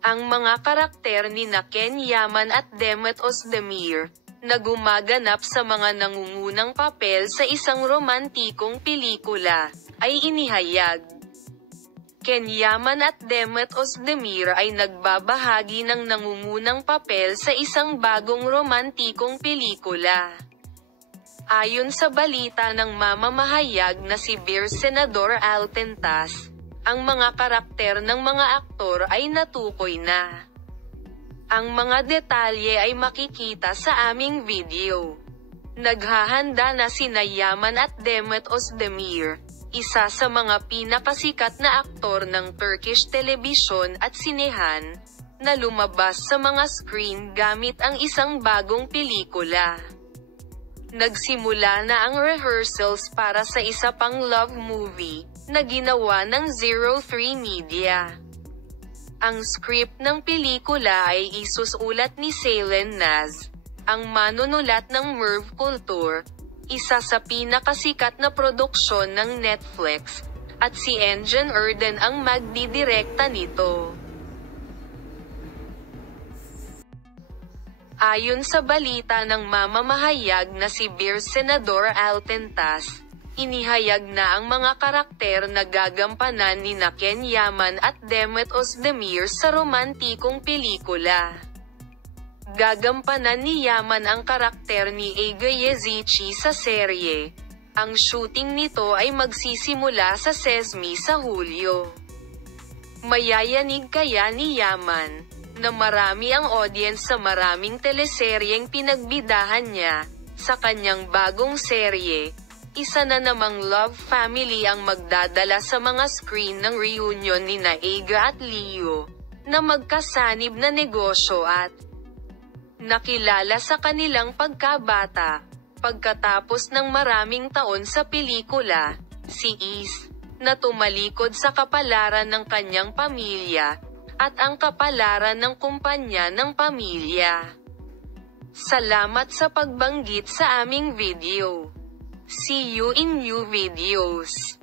ang mga karakter nina Ken Yaman at Demet Özdemir, na gumaganap sa mga nangungunang papel sa isang romantikong pelikula, ay inihayag. Ken Yaman at Demet Özdemir ay nagbabahagi ng nangungunang papel sa isang bagong romantikong pelikula. Ayon sa balita ng mamamahayag na si Bir Senador Altentas, ang mga karakter ng mga aktor ay natukoy na. Ang mga detalye ay makikita sa aming video. Naghahanda na sina Yaman at Demet Özdemir, isa sa mga pinakasikat na aktor ng Turkish telebisyon at sinehan, na lumabas sa mga screen gamit ang isang bagong pelikula. Nagsimula na ang rehearsals para sa isa pang love movie, na ginawa ng 03 Media. Ang script ng pelikula ay isusulat ni Seylen Naz, ang manunulat ng Merv Culture, isa sa pinakasikat na produksyon ng Netflix, at si Engin Erden ang magdidirekta nito. Ayon sa balita ng mamamahayag na si Bir Senador Altentas, inihayag na ang mga karakter na gagampanan ni Ken Yaman at Demet Özdemir sa romantikong pelikula. Gagampanan ni Yaman ang karakter ni Ege Yezici sa serye. Ang shooting nito ay magsisimula sa Sesmi sa Hulyo. Mayayanig kaya ni Yaman, na marami ang audience sa maraming teleseryeng pinagbidahan niya, sa kanyang bagong serye? Isa na namang love family ang magdadala sa mga screen ng reunion nina Ega at Leo, na magkasanib na negosyo at nakilala sa kanilang pagkabata. Pagkatapos ng maraming taon sa pelikula, si Is, na tumalikod sa kapalaran ng kanyang pamilya, at ang kapalaran ng kumpanya ng pamilya. Salamat sa pagbanggit sa aming video. See you in new videos.